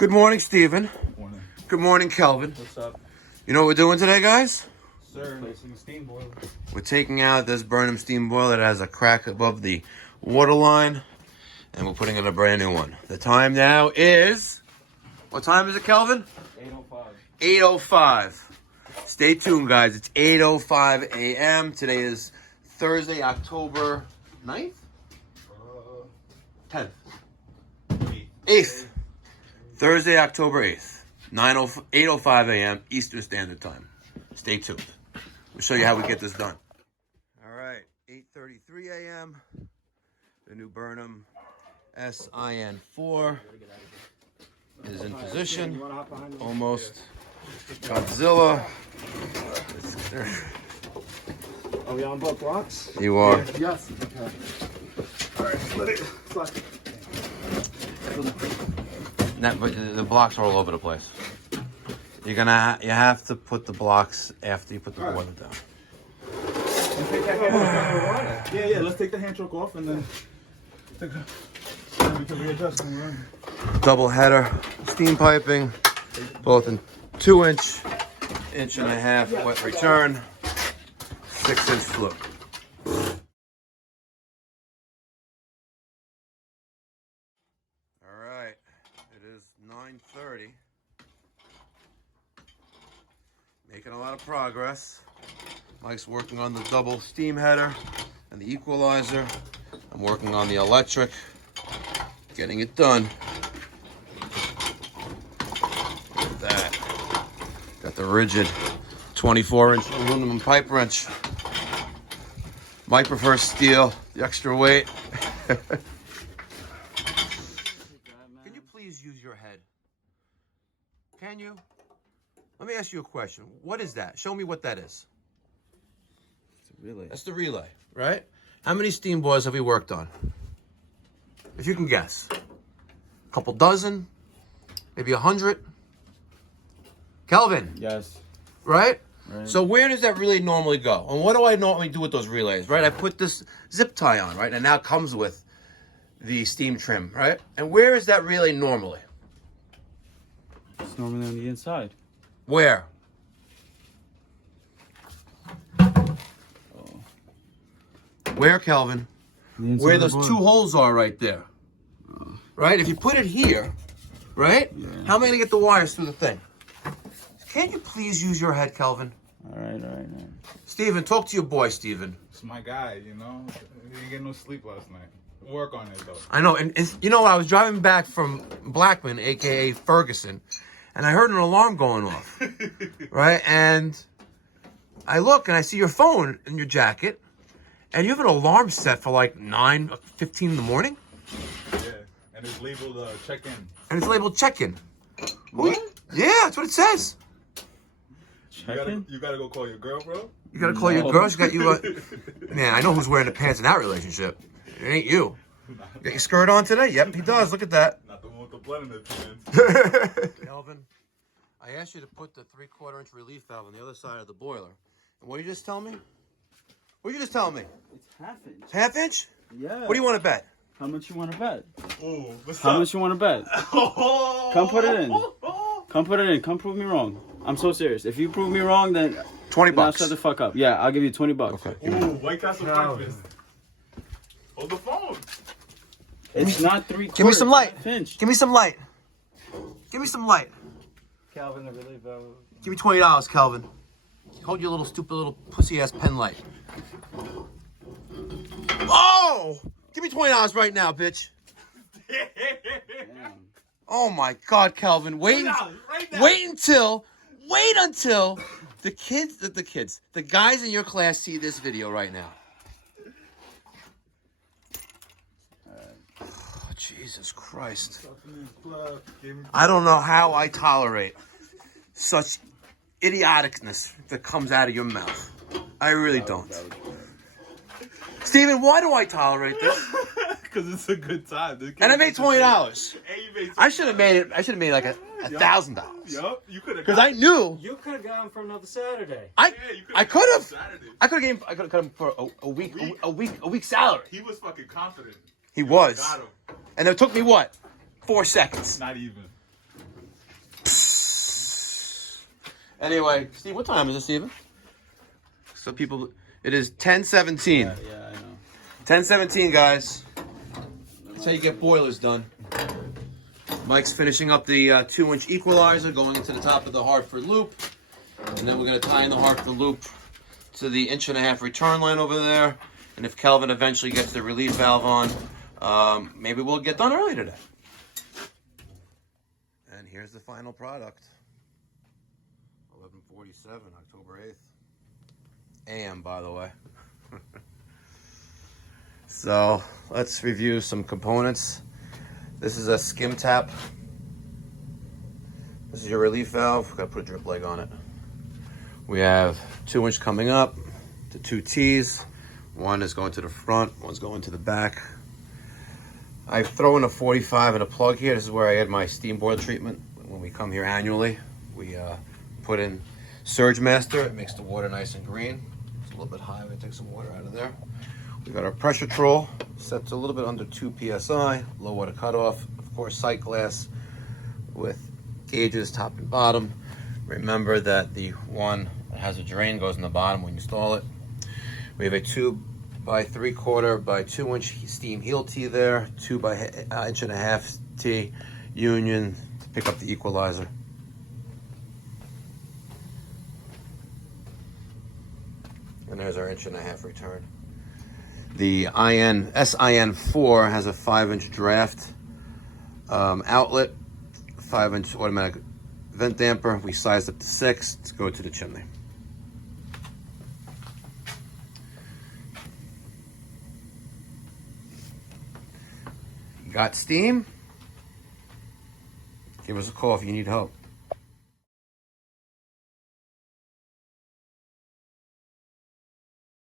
Good morning, Steven. Morning. Good morning, Kelvin. What's up? You know what we're doing today, guys? Sir, replacing the steam boiler. We're taking out this Burnham steam boiler that has a crack above the water line, and we're putting in a brand new one. The time now is... What time is it, Kelvin? 8:05. 8:05. Stay tuned, guys. It's 8:05 a.m. Today is Thursday, October 9th? 10th. 8th. Thursday, October 8th. 8:05 a.m. Eastern Standard Time. Stay tuned. We'll show you how we get this done. All right. 8:33 a.m. The new Burnham SIN4 is in position. Almost Godzilla. Are we on both blocks? You are. Yes. Okay. All right, let it fly. But the blocks are all over the place. You have to put the blocks after you put the boiler down. Yeah. Let's take the hand choke off and then we can readjust when we're in. Double header steam piping, both in 2-inch, 1.5-inch wet return, 6-inch flip. All right, it is 9:30. Making a lot of progress. Mike's working on the double steam header and the equalizer. I'm working on the electric, getting it done. Look at that. Got the rigid 24-inch aluminum pipe wrench. Mike prefers steel, the extra weight. Can you please use your head? Can you? Let me ask you a question. What is that? Show me what that is. It's a relay. That's the relay, right? How many steam boilers have we worked on? If you can guess. A couple dozen? Maybe 100? Kelvin? Yes. Right? Right. So where does that relay normally go? And what do I normally do with those relays, right? I put this zip tie on, right? And now it comes with the steam trim, right? And where is that relay normally? It's normally on the inside. Where? Where, Kelvin? Where those two holes are right there. Right? If you put it here, right? Yeah. How am I going to get the wires through the thing? Can't you please use your head, Kelvin? All right. Steven, talk to your boy, Steven. It's my guy, you know. He didn't get no sleep last night. Work on it though. I know, and you know, I was driving back from Blackman, a.k.a. Ferguson, and I heard an alarm going off, right? And I look, and I see your phone in your jacket, and you have an alarm set for like 9:15 in the morning? Yeah, and it's labeled check-in. And it's labeled check-in. What? Yeah, that's what it says. You gotta go call your girl, bro. You gotta call your girl. She got you. Man, I know who's wearing the pants in that relationship. It ain't you. You got your skirt on today? Yep, he does. Look at that. Not the one with the blood in the pants. Kelvin, I asked you to put the 3/4-inch relief valve on the other side of the boiler. And what did you just tell me? What did you just tell me? It's 1/2 inch. 1/2 inch? Yeah. What do you want to bet? How much you want to bet? Oh, what's How up? much you want to bet? Come put it in. Come put it in. Come prove me wrong. I'm so serious. If you prove me wrong, then $20. Now shut the fuck up. Yeah, I'll give you $20. Okay. Ooh, White Castle breakfast. Hold the phone. It's not 3/4. Give me some light. 1/2 inch. Give me some light. Give me some light. Calvin, the relief valve. Give me $20, Kelvin. Hold your little stupid little pussy ass pen light. Oh! Give me $20 right now, bitch. Damn. Oh my God, Kelvin. Wait until the guys in your class see this video right now. Oh, Jesus Christ. I don't know how I tolerate such idioticness that comes out of your mouth. I really don't. Steven, why do I tolerate this? Because it's a good time. And I made $20. Hey, you made I should have made it. I should have made like $1,000. Yup, you could have. Because I knew You could have got him for another Saturday. I you could've I could have. Saturday. I could have got him for a week salary. He was fucking confident. He was. Got him. And it took me what? 4 seconds. Not even. Anyway, Steve, what time is it, Steven? So people, it is 10:17. Yeah, I know. 10:17, guys. That's how you get boilers done. Mike's finishing up the 2-inch equalizer going into the top of the Hartford loop. And then we're going to tie in the Hartford loop to the 1.5-inch return line over there. And if Kelvin eventually gets the relief valve on, maybe we'll get done early today. And here's the final product. 11:47, October 8th. AM, by the way. So let's review some components. This is a skim tap. This is your relief valve. Got to put a drip leg on it. We have 2-inch coming up, the 2 T's. One is going to the front, one's going to the back. I throw in a 45 and a plug here. This is where I add my steam boiler treatment. When we come here annually, we put in Surge Master. It makes the water nice and green. It's a little bit high. We take some water out of there. We got our pressure troll set to a little bit under 2 psi, low water cutoff. Of course, sight glass with gauges top and bottom. Remember that the one that has a drain goes in the bottom when you install it. We have a 2 by 3/4 by 2-inch steam heel T there, 2 by 1.5 T union to pick up the equalizer. And there's our 1.5-inch return. The SIN4 has a 5-inch draft outlet, 5-inch automatic vent damper. We sized up to 6 to go to the chimney. Got steam? Give us a call if you need help.